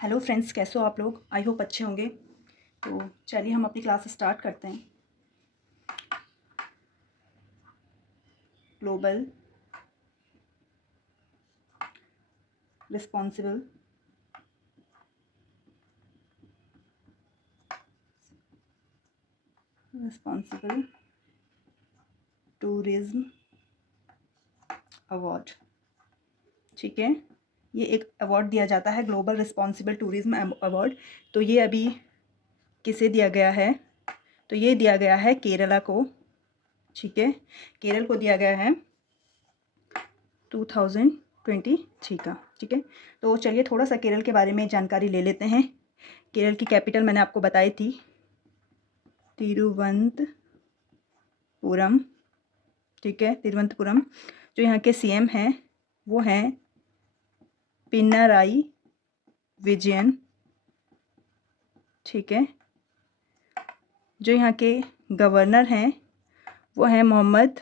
Hello friends, कैसे हो आप लोग? आई होप अच्छे होंगे। तो चलिए हम अपनी क्लास स्टार्ट करते हैं। Global responsible tourism award. ठीक है, ये एक अवार्ड दिया जाता है, ग्लोबल रिस्पॉन्सिबल टूरिज्म अवार्ड। तो ये अभी किसे दिया गया है? तो ये दिया गया है केरला को। ठीक है, केरल को दिया गया है 2023 का। ठीक है, तो चलिए थोड़ा सा केरल के बारे में जानकारी ले लेते हैं। केरल की कैपिटल मैंने आपको बताई थी, तिरुवनंतपुरम। ठीक है, तिरुवनंतपुरम। जो यहाँ के सीएम हैं वो हैं पिनाराई विजयन। ठीक है, जो यहाँ के गवर्नर हैं वो हैं मोहम्मद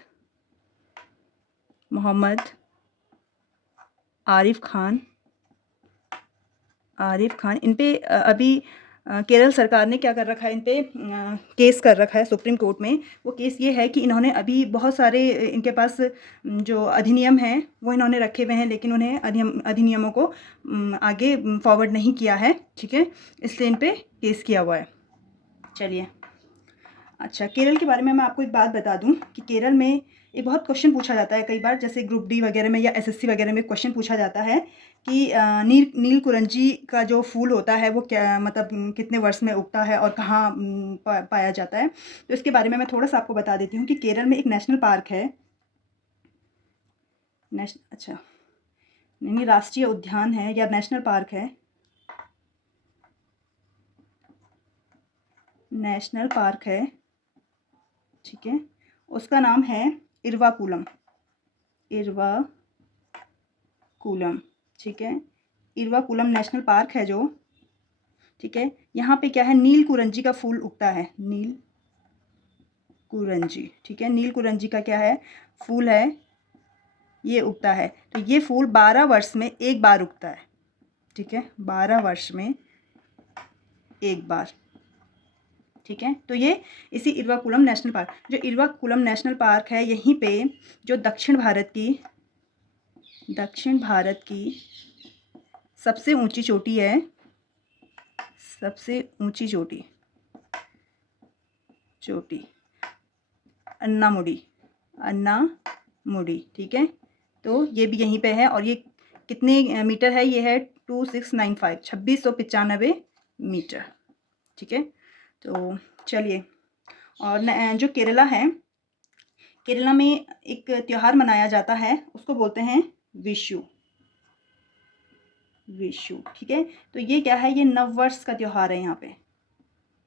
आरिफ खान। इन पे अभी केरल सरकार ने क्या कर रखा है, इन पे केस कर रखा है सुप्रीम कोर्ट में। वो केस ये है कि इन्होंने अभी बहुत सारे इनके पास जो अधिनियम हैं वो इन्होंने रखे हुए हैं, लेकिन उन्हें अधिनियमों को आगे फॉरवर्ड नहीं किया है। ठीक है, इसलिए इन पे केस किया हुआ है। चलिए, अच्छा, केरल के बारे में मैं आपको एक बात बता दूं कि केरल में एक बहुत क्वेश्चन पूछा जाता है कई बार, जैसे ग्रुप डी वगैरह में या एसएससी वगैरह में क्वेश्चन पूछा जाता है कि नील कुरंजी का जो फूल होता है वो क्या, मतलब कितने वर्ष में उगता है और कहाँ पाया जाता है। तो इसके बारे में मैं थोड़ा सा आपको बता देती हूँ कि केरल में एक नेशनल पार्क है, अच्छा नहीं, राष्ट्रीय उद्यान है या नेशनल पार्क है, नेशनल पार्क है। ठीक है, उसका नाम है इरवाकुलम। ठीक है, इरवाकुलम नेशनल पार्क है जो। ठीक है, यहाँ पे क्या है, नील कुरंजी का फूल उगता है, नील कुरंजी। ठीक है, नील कुरंजी का क्या है, फूल है, ये उगता है। तो ये फूल 12 वर्ष में एक बार उगता है। ठीक है, 12 वर्ष में एक बार। ठीक है, तो ये इसी इरवाकुलम नेशनल पार्क, जो इरवाकुलम नेशनल पार्क है, यहीं पे जो दक्षिण भारत की सबसे ऊंची चोटी है, सबसे ऊंची चोटी अन्नामुडी। ठीक है, तो ये भी यहीं पे है, और ये कितने मीटर है, ये है 2695 मीटर। ठीक है, तो चलिए, और जो केरला है, केरला में एक त्यौहार मनाया जाता है, उसको बोलते हैं विशु। ठीक है, तो ये क्या है, ये नववर्ष का त्यौहार है, यहाँ पे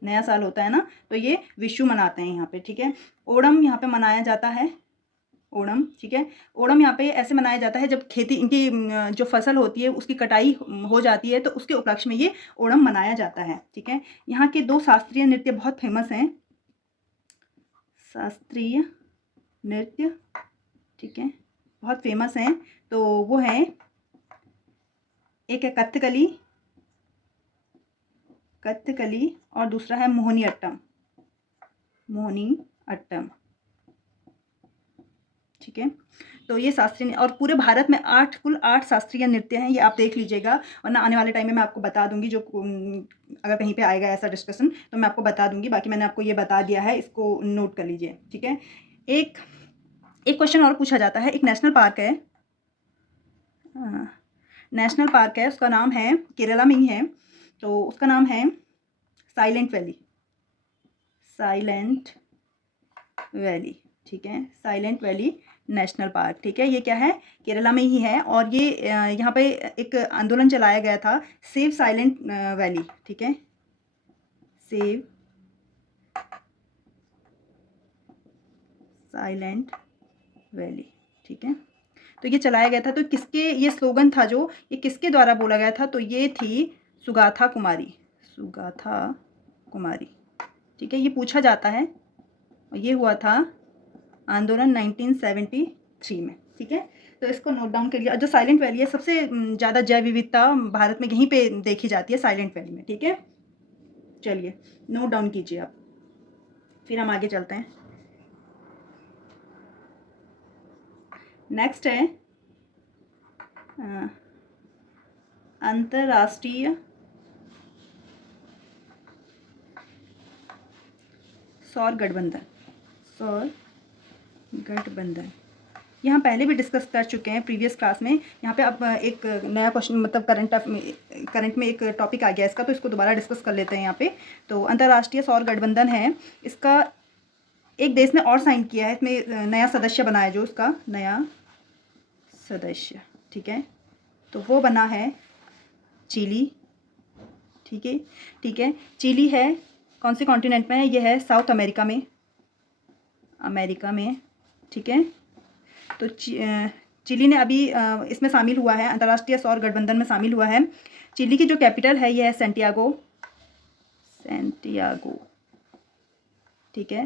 नया साल होता है ना, तो ये विशु मनाते हैं यहाँ पे। ठीक है, ओणम यहाँ पे मनाया जाता है, ओणम। ठीक है, ओणम यहाँ पे ऐसे मनाया जाता है जब खेती, इनकी जो फसल होती है उसकी कटाई हो जाती है, तो उसके उपलक्ष्य में ये ओणम मनाया जाता है। ठीक है, यहाँ के 2 शास्त्रीय नृत्य बहुत फेमस हैं, शास्त्रीय नृत्य। ठीक है, बहुत फेमस हैं, तो वो है, एक है कथकली और दूसरा है मोहिनी अट्टम। ठीक है, तो ये शास्त्रीय, और पूरे भारत में कुल 8 शास्त्रीय नृत्य हैं, ये आप देख लीजिएगा, और ना आने वाले टाइम में मैं आपको बता दूंगी, जो अगर कहीं पे आएगा ऐसा डिस्कशन तो मैं आपको बता दूंगी। बाकी मैंने आपको ये बता दिया है, इसको नोट कर लीजिए। ठीक है, एक क्वेश्चन और पूछा जाता है, एक नेशनल पार्क है, उसका नाम है, केरला में ही है, तो उसका नाम है साइलेंट वैली। ठीक है, साइलेंट वैली नेशनल पार्क। ठीक है, ये क्या है, केरला में ही है, और ये यहाँ पे एक आंदोलन चलाया गया था, सेव साइलेंट वैली। ठीक है, सेव साइलेंट वैली। ठीक है, तो ये चलाया गया था, तो किसके, ये स्लोगन था जो, ये किसके द्वारा बोला गया था, तो ये थी सुगाथा कुमारी। ठीक है, ये पूछा जाता है, और ये हुआ था आंदोलन 1973 में। ठीक है, तो इसको नोट डाउन कर लिया। जो साइलेंट वैली है, सबसे ज़्यादा जैव विविधता भारत में यहीं पे देखी जाती है, साइलेंट वैली में, ठीक है। चलिए नोट डाउन कीजिए आप, फिर हम आगे चलते हैं। नेक्स्ट है अंतर्राष्ट्रीय सौर गठबंधन। सौर गठबंधन यहाँ पहले भी डिस्कस कर चुके हैं प्रीवियस क्लास में। यहाँ पे अब एक नया क्वेश्चन, मतलब करंट में एक टॉपिक आ गया इसका, तो इसको दोबारा डिस्कस कर लेते हैं यहाँ पे। तो अंतर्राष्ट्रीय सौर गठबंधन है, इसका एक देश ने और साइन किया है, इसमें नया सदस्य बना है, जो उसका नया सदस्य, ठीक है, तो वो बना है चिली, ठीक है, ठीक है। चिली है कौन से कॉन्टिनेंट में है? ये है साउथ अमेरिका में, ठीक है। तो चिली ने अभी इसमें शामिल हुआ है, अंतर्राष्ट्रीय सौर गठबंधन में शामिल हुआ है। चिली की जो कैपिटल है ये है सेंटियागो, ठीक है,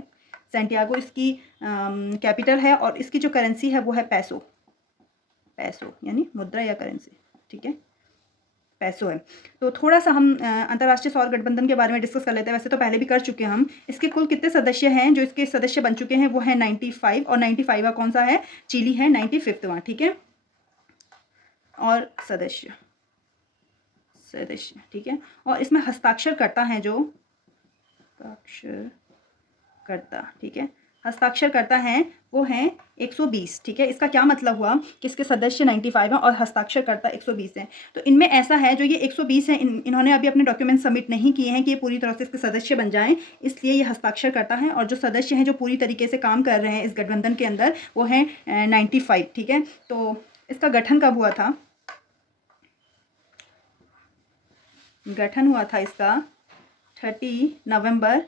सेंटियागो इसकी कैपिटल है। और इसकी जो करेंसी है वो है पैसो यानी मुद्रा या करेंसी, ठीक है, पैसो है। तो थोड़ा सा हम अंतर्राष्ट्रीय सौर गठबंधन के बारे में डिस्कस कर लेते हैं। वैसे तो पहले भी कर चुके हैं हम। इसके कुल कितने सदस्य हैं? जो इसके सदस्य बन चुके हैं वो है 95, और 95वां कौन सा है? चिली है 95वां, ठीक है। और सदस्य, ठीक है। और इसमें हस्ताक्षर करता है जो ठीक है, हस्ताक्षर करता है वो है 120, ठीक है। इसका क्या मतलब हुआ कि इसके सदस्य 95 हैं और हस्ताक्षर करता 120 हैं। तो इनमें ऐसा है, जो ये 120 हैं, इन्होंने अभी अपने डॉक्यूमेंट सबमिट नहीं किए हैं कि ये पूरी तरह से इसके सदस्य बन जाएं, इसलिए ये हस्ताक्षर करता है। और जो सदस्य हैं जो पूरी तरीके से काम कर रहे हैं इस गठबंधन के अंदर, वो हैं 95, ठीक है। तो इसका गठन कब हुआ था? गठन हुआ था इसका 30 नवंबर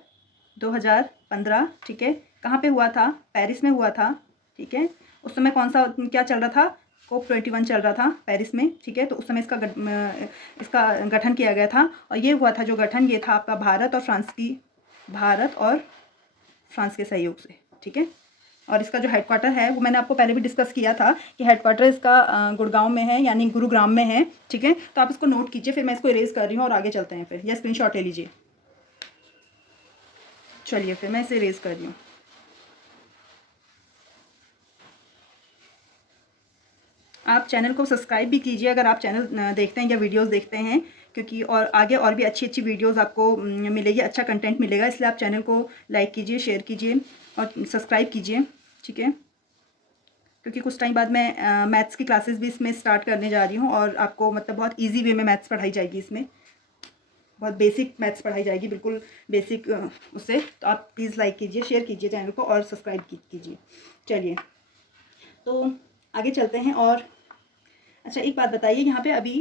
2015, ठीक है। कहाँ पे हुआ था? पेरिस में हुआ था, ठीक है। उस समय कौन सा क्या चल रहा था? COP21 चल रहा था पेरिस में, ठीक है। तो उस समय इसका गठन किया गया था। और ये हुआ था जो गठन, ये था आपका भारत और फ्रांस के सहयोग से, ठीक है। और इसका जो हेडक्वार्टर है वो मैंने आपको पहले भी डिस्कस किया था कि हेडक्वार्टर इसका गुड़गांव में है, यानी गुरुग्राम में है, ठीक है। तो आप इसको नोट कीजिए, फिर मैं इसको इरेज कर रही हूँ और आगे चलते हैं फिर, या स्क्रीनशॉट ले लीजिए। चलिए फिर मैं इसे इरेज कर रही हूँ। आप चैनल को सब्सक्राइब भी कीजिए अगर आप चैनल देखते हैं या वीडियोस देखते हैं, क्योंकि और आगे और भी अच्छी अच्छी वीडियोस आपको मिलेगी, अच्छा कंटेंट मिलेगा। इसलिए आप चैनल को लाइक कीजिए, शेयर कीजिए और सब्सक्राइब कीजिए, ठीक है। क्योंकि कुछ टाइम बाद मैं मैथ्स की क्लासेस भी इसमें स्टार्ट करने जा रही हूँ, और आपको मतलब बहुत ईजी वे में मैथ्स पढ़ाई जाएगी, इसमें बहुत बेसिक मैथ्स पढ़ाई जाएगी, बिल्कुल बेसिक उससे। तो आप प्लीज़ लाइक कीजिए, शेयर कीजिए चैनल को और सब्सक्राइब कीजिए। चलिए तो आगे चलते हैं। और अच्छा एक बात बताइए, यहाँ पे अभी,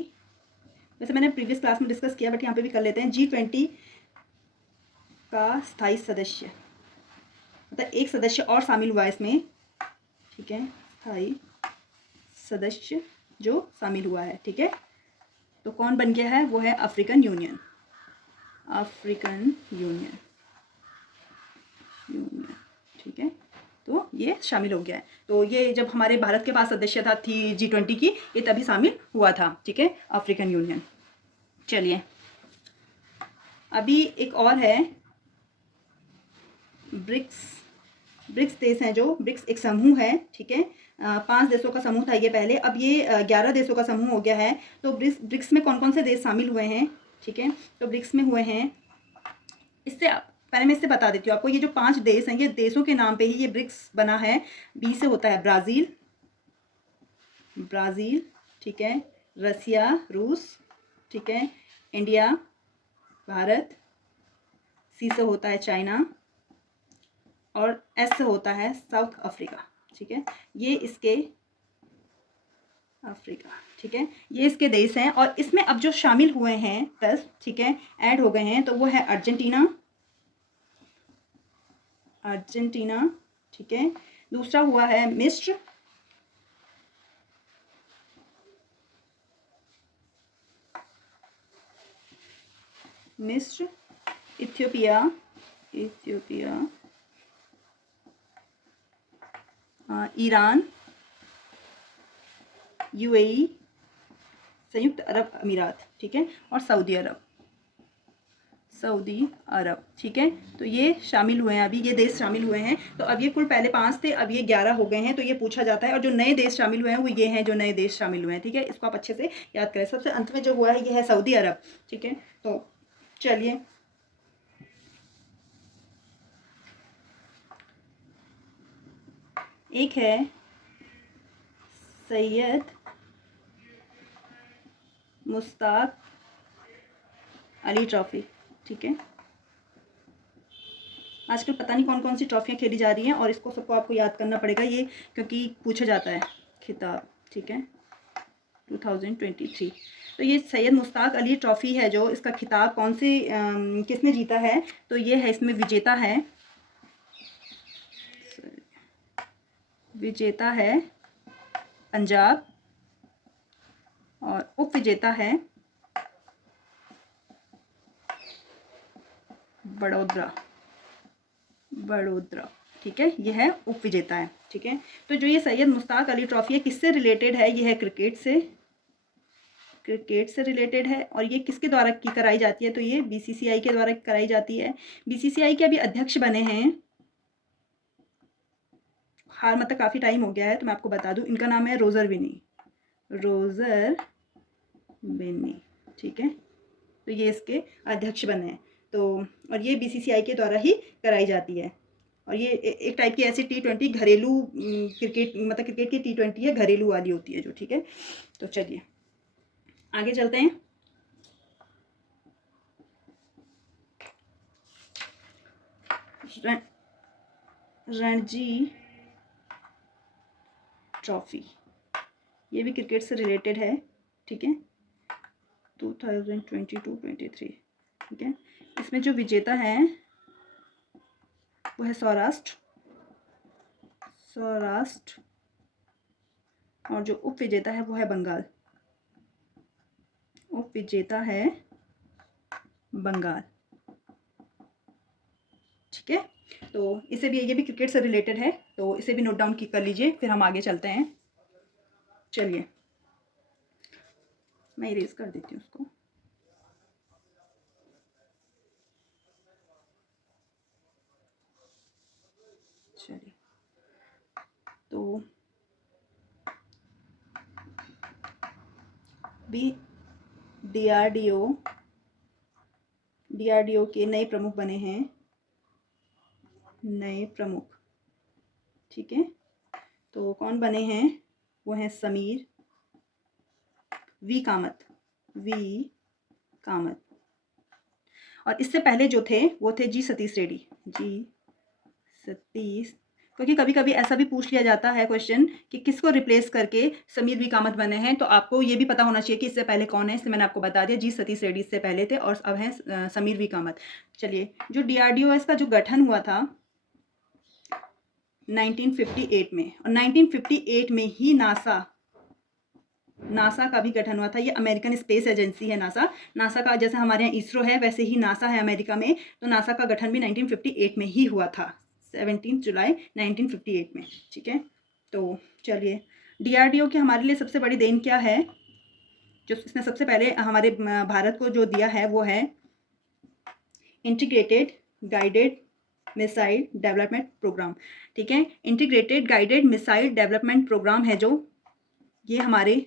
वैसे मैंने प्रीवियस क्लास में डिस्कस किया, बट यहाँ पे भी कर लेते हैं। G20 का स्थायी सदस्य, मतलब एक सदस्य और शामिल हुआ है इसमें, ठीक है, स्थायी सदस्य जो शामिल हुआ है, ठीक है। तो कौन बन गया है? वो है अफ्रीकन यूनियन, ठीक है। तो ये शामिल हो गया है। तो ये जब हमारे भारत के पास सदस्यता थी G20 की, ये तभी शामिल हुआ था, ठीक है, अफ्रीकन यूनियन। चलिए अभी एक और है ब्रिक्स देश हैं, जो ब्रिक्स एक समूह है, ठीक है। 5 देशों का समूह था ये पहले, अब ये 11 देशों का समूह हो गया है। तो ब्रिक्स में कौन कौन से देश शामिल हुए हैं, ठीक है। तो ब्रिक्स में हुए हैं, इससे पहले मैं इससे बता देती हूँ आपको, ये जो 5 देश हैं, ये देशों के नाम पे ही ये ब्रिक्स बना है। बी से होता है ब्राज़ील, ठीक है, रसिया, रूस, ठीक है, इंडिया, भारत, सी से होता है चाइना, और एस से होता है साउथ अफ्रीका, ठीक है। ये इसके अफ्रीका, ठीक है, ये इसके देश हैं। और इसमें अब जो शामिल हुए हैं 10, ठीक है, ऐड हो गए हैं, तो वो है अर्जेंटीना, ठीक है। दूसरा हुआ है मिस्र, इथियोपिया, ईरान, यूएई संयुक्त अरब अमीरात, ठीक है, और सऊदी अरब, ठीक है। तो ये शामिल हुए हैं, अभी ये देश शामिल हुए हैं। तो अब ये कुल पहले 5 थे, अब ये 11 हो गए हैं। तो ये पूछा जाता है, और जो नए देश शामिल हुए हैं वो ये हैं जो नए देश शामिल हुए हैं, ठीक है। इसको आप अच्छे से याद करें। सबसे अंत में जो हुआ है ये है सऊदी अरब, ठीक है। तो चलिए, एक है सैयद मुश्ताक अली ट्रॉफी, ठीक है। आजकल पता नहीं कौन कौन सी ट्रॉफियाँ खेली जा रही हैं, और इसको सबको आपको याद करना पड़ेगा ये, क्योंकि पूछा जाता है खिताब, ठीक है। 2023, तो ये सैयद मुश्ताक अली ट्रॉफ़ी है जो, इसका खिताब कौन से किसने जीता है? तो ये है, इसमें विजेता है पंजाब, और उप विजेता है बड़ौदा, ठीक है। ये है उप विजेता है, ठीक है। तो जो ये सैयद मुश्ताक अली ट्रॉफ़ी है, किससे रिलेटेड है? ये है क्रिकेट से रिलेटेड है। और ये किसके द्वारा की कराई जाती है? तो ये बीसीसीआई के द्वारा कराई जाती है। बीसीसीआई के अभी अध्यक्ष बने हैं, हाल मतलब काफ़ी टाइम हो गया है, तो मैं आपको बता दूं, इनका नाम है रोज़र विनी, ठीक है। तो ये इसके अध्यक्ष बने हैं। तो और ये बीसीसीआई के द्वारा ही कराई जाती है। और ये एक टाइप की ऐसी T20 घरेलू क्रिकेट, मतलब क्रिकेट की T20 है, घरेलू वाली होती है जो, ठीक है। तो चलिए आगे चलते हैं। रणजी ट्रॉफी, ये भी क्रिकेट से रिलेटेड है, ठीक है। 2022-23, ठीक है। इसमें जो विजेता है वो है सौराष्ट्र, और जो उप विजेता है वो है बंगाल, ठीक है। तो इसे भी, ये भी क्रिकेट से रिलेटेड है, तो इसे भी नोट डाउन कर लीजिए, फिर हम आगे चलते हैं। चलिए मैं इरेज कर देती हूँ उसको। चलिए, तो भी डीआरडीओ के नए प्रमुख बने हैं, ठीक है। तो कौन बने हैं? वो हैं समीर वी कामत, और इससे पहले जो थे वो थे जी सतीश रेड्डी, क्योंकि कभी कभी ऐसा भी पूछ लिया जाता है क्वेश्चन कि किसको रिप्लेस करके समीर वी कामत बने हैं, तो आपको ये भी पता होना चाहिए कि इससे पहले कौन है। इसलिए मैंने आपको बता दिया, जी सतीश रेड्डी इससे पहले थे, और अब हैं समीर वी कामत। चलिए, जो डीआरडीओ इसका जो गठन हुआ था 1958 में, और 1958 में ही नासा का भी गठन हुआ था। ये अमेरिकन स्पेस एजेंसी है नासा का, जैसे हमारे यहाँ इसरो है वैसे ही नासा है अमेरिका में। तो नासा का गठन भी 1958 में ही हुआ था, 17 जुलाई 1958 में, ठीक है। तो चलिए, डीआरडीओ की हमारे लिए सबसे बड़ी देन क्या है? जो इसने सबसे पहले हमारे भारत को जो दिया है वो है integrated guided missile development programme, ठीक है। Integrated guided missile development programme है जो, ये हमारे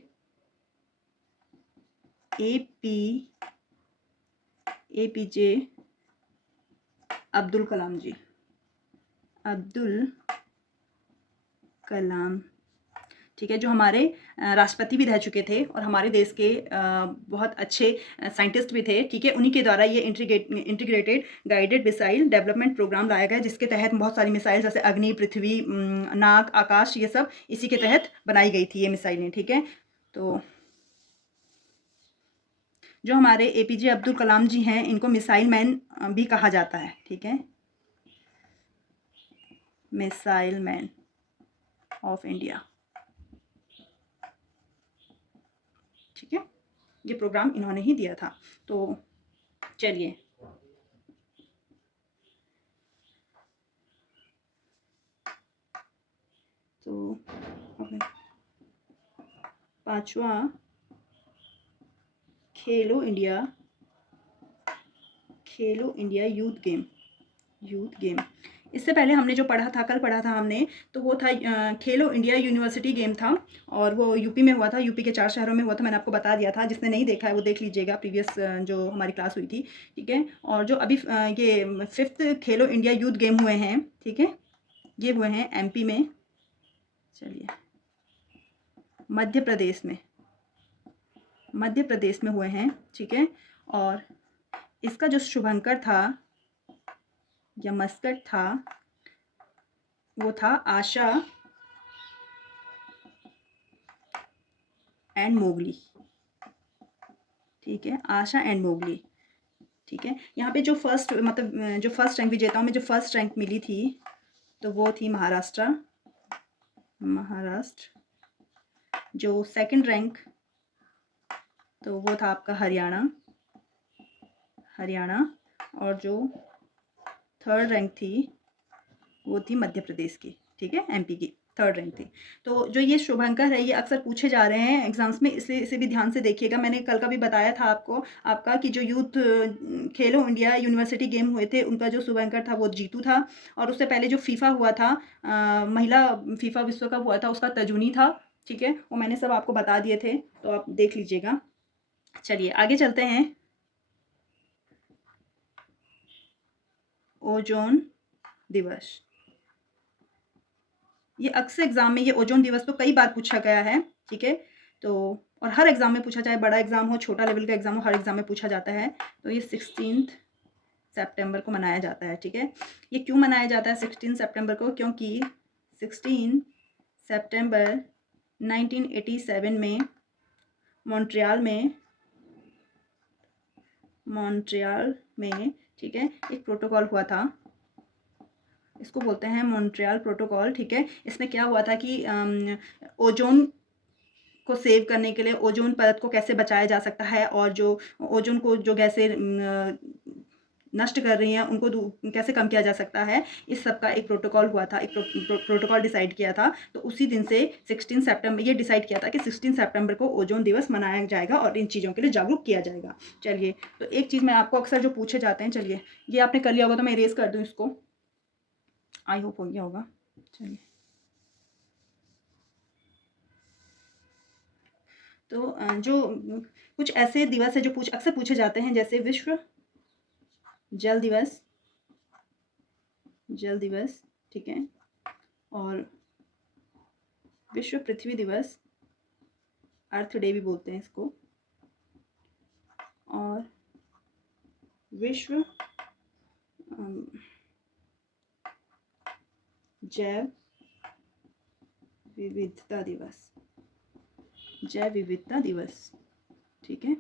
एपीजे अब्दुल कलाम, ठीक है, जो हमारे राष्ट्रपति भी रह चुके थे, और हमारे देश के बहुत अच्छे साइंटिस्ट भी थे, ठीक है। उन्हीं के द्वारा ये integrated guided missile development programme लाया गया, जिसके तहत बहुत सारी मिसाइल जैसे अग्नि, पृथ्वी, नाग, आकाश, ये सब इसी के तहत बनाई गई थी ये मिसाइलें, ठीक है। तो जो हमारे एपीजे अब्दुल कलाम जी हैं, इनको मिसाइल मैन भी कहा जाता है, ठीक है, मिसाइल मैन ऑफ इंडिया, ठीक है। ये प्रोग्राम इन्होंने ही दिया था। तो चलिए, तो 5वां खेलो इंडिया यूथ गेम। इससे पहले हमने जो पढ़ा था, कल पढ़ा था हमने, तो वो था खेलो इंडिया यूनिवर्सिटी गेम था, और वो यूपी में हुआ था, यूपी के 4 शहरों में हुआ था। मैंने आपको बता दिया था, जिसने नहीं देखा है वो देख लीजिएगा, प्रीवियस जो हमारी क्लास हुई थी, ठीक है। और जो अभी ये 5th खेलो इंडिया यूथ गेम हुए हैं, ठीक है, ये हुए हैं एमपी में, चलिए मध्य प्रदेश में हुए हैं, ठीक है। और इसका जो शुभंकर था या मस्कट था, वो था आशा एंड मोगली, ठीक है, आशा एंड मोगली, ठीक है। यहाँ पे जो फर्स्ट मतलब जो फर्स्ट रैंक विजेताओं में जो फर्स्ट रैंक मिली थी, तो वो थी महाराष्ट्र। जो सेकंड रैंक, तो वो था आपका हरियाणा। और जो थर्ड रैंक थी वो थी मध्य प्रदेश की, ठीक है, एमपी की थर्ड रैंक थी। तो जो ये शुभंकर है, ये अक्सर पूछे जा रहे हैं एग्जाम्स में, इसलिए इसे भी ध्यान से देखिएगा। मैंने कल का भी बताया था आपका कि जो यूथ खेलो इंडिया यूनिवर्सिटी गेम हुए थे, उनका जो शुभंकर था वो जीतू था। और उससे पहले जो फीफा हुआ था, महिला फीफा विश्व कप हुआ था, उसका तजुनी था, ठीक है। वो मैंने सब आपको बता दिए थे, तो आप देख लीजिएगा। चलिए आगे चलते हैं। ओजोन दिवस, ये अक्सर एग्जाम में, ये ओजोन दिवस तो कई बार पूछा गया है, ठीक है। तो और हर एग्जाम में पूछा, चाहे बड़ा एग्जाम हो, छोटा लेवल का एग्जाम हो, हर एग्जाम में पूछा जाता है। तो ये 16 सितंबर को मनाया जाता है, ठीक है। ये क्यों मनाया जाता है 16 सितंबर को? क्योंकि 16 सितंबर 1987 में मॉन्ट्रियल में, ठीक है, एक प्रोटोकॉल हुआ था, इसको बोलते हैं मॉन्ट्रियल प्रोटोकॉल, ठीक है। इसमें क्या हुआ था कि ओजोन को सेव करने के लिए, ओजोन परत को कैसे बचाया जा सकता है, और जो ओजोन को जो गैसें नष्ट कर रही हैं, उनको कैसे कम किया जा सकता है, इस सब का एक प्रोटोकॉल हुआ था, एक प्रोटोकॉल डिसाइड किया था। तो उसी दिन से 16 सितंबर ये डिसाइड किया था कि 16 सितंबर को ओजोन दिवस मनाया जाएगा और इन चीज़ों के लिए जागरूक किया जाएगा। चलिए, तो एक चीज़ मैं आपको अक्सर जो पूछे जाते हैं, चलिए ये आपने कर लिया होगा तो मैं इरेज कर दूँ इसको, आई होप हो गया होगा। चलिए, तो जो कुछ ऐसे दिवस है जो अक्सर पूछे जाते हैं, जैसे विश्व जल दिवस, ठीक है, और विश्व पृथ्वी दिवस, अर्थ डे भी बोलते हैं इसको, और विश्व जैव विविधता दिवस, ठीक है।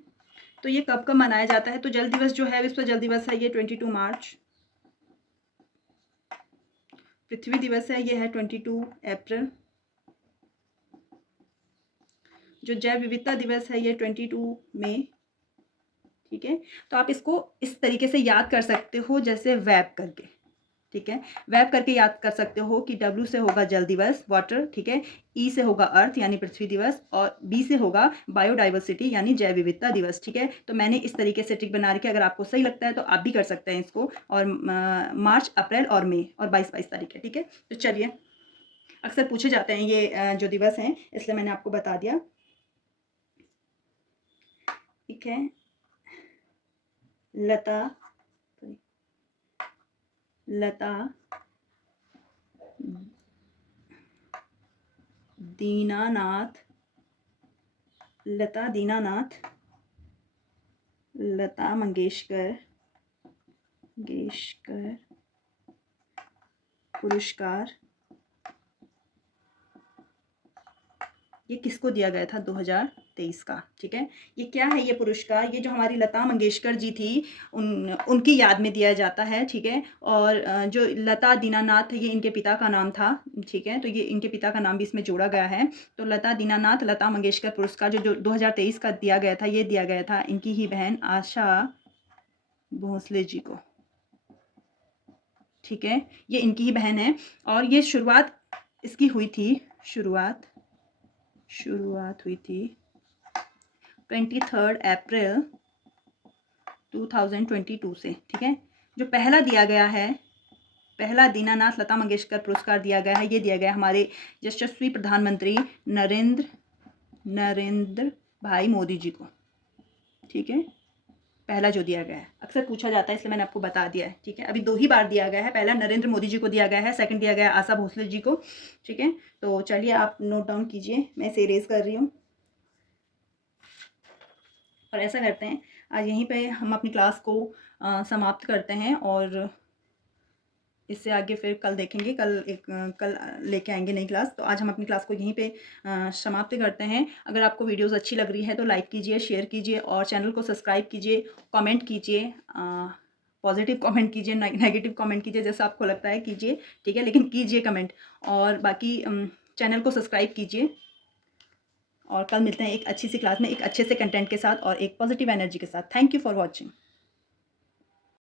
तो ये कब मनाया जाता है? तो जल दिवस जो है, विश्व जल दिवस है, ये 22 मार्च। पृथ्वी दिवस है, ये है 22 अप्रैल। जो जैव विविधता दिवस है, ये 22 मई, ठीक है। तो आप इसको इस तरीके से याद कर सकते हो, जैसे वेब करके, ठीक है, वेब करके याद कर सकते हो कि W से होगा जल दिवस, वाटर, ठीक है, E से होगा अर्थ यानी पृथ्वी दिवस, और B से होगा बायोडाइवर्सिटी यानी जैव विविधता दिवस, ठीक है। तो मैंने इस तरीके से ट्रिक बना रखी है, अगर आपको सही लगता है तो आप भी कर सकते हैं इसको। और मार्च, अप्रैल और मई, और 22 तारीख है, ठीक है। तो चलिए, अक्सर पूछे जाते हैं ये जो दिवस हैं, इसलिए मैंने आपको बता दिया, ठीक है। लता दीनानाथ लता मंगेशकर पुरस्कार, ये किसको दिया गया था? 2023 का, ठीक है। ये क्या है ये पुरस्कार? ये जो हमारी लता मंगेशकर जी थी, उनकी याद में दिया जाता है, ठीक है। और जो लता दीनानाथ, ये इनके पिता का नाम था, ठीक है। तो ये इनके पिता का नाम भी इसमें जोड़ा गया है। तो लता मंगेशकर पुरस्कार जो 2023 का दिया गया था, ये दिया गया था इनकी ही बहन आशा भोसले जी को, ठीक है। ये इनकी ही बहन है, और ये शुरुआत इसकी हुई थी, शुरुआत हुई थी 23 अप्रैल 2022 से, ठीक है। जो पहला दिया गया है, पहला दीनानाथ लता मंगेशकर पुरस्कार दिया गया है, ये दिया गया हमारे यशस्वी प्रधानमंत्री नरेंद्र भाई मोदी जी को, ठीक है। पहला जो दिया गया है, अक्सर पूछा जाता है इसलिए मैंने आपको बता दिया है, ठीक है। अभी 2 ही बार दिया गया है, पहला नरेंद्र मोदी जी को दिया गया है, सेकंड दिया गया है आशा भोसले जी को, ठीक है। तो चलिए आप नोट डाउन कीजिए, मैं इसे इरेज कर रही हूँ। और ऐसा करते हैं, आज यहीं पे हम अपनी क्लास को समाप्त करते हैं, और इससे आगे फिर कल देखेंगे, कल लेके आएंगे नई क्लास। तो आज हम अपनी क्लास को यहीं पे समाप्त करते हैं। अगर आपको वीडियोस अच्छी लग रही है तो लाइक कीजिए, शेयर कीजिए और चैनल को सब्सक्राइब कीजिए, कमेंट कीजिए, पॉजिटिव कमेंट कीजिए, नेगेटिव कमेंट कीजिए, जैसा आपको लगता है कीजिए, ठीक है, लेकिन कीजिए कमेंट। और बाकी चैनल को सब्सक्राइब कीजिए, और कल मिलते हैं एक अच्छी सी क्लास में, एक अच्छे से कंटेंट के साथ और एक पॉजिटिव एनर्जी के साथ। Thank you for watching.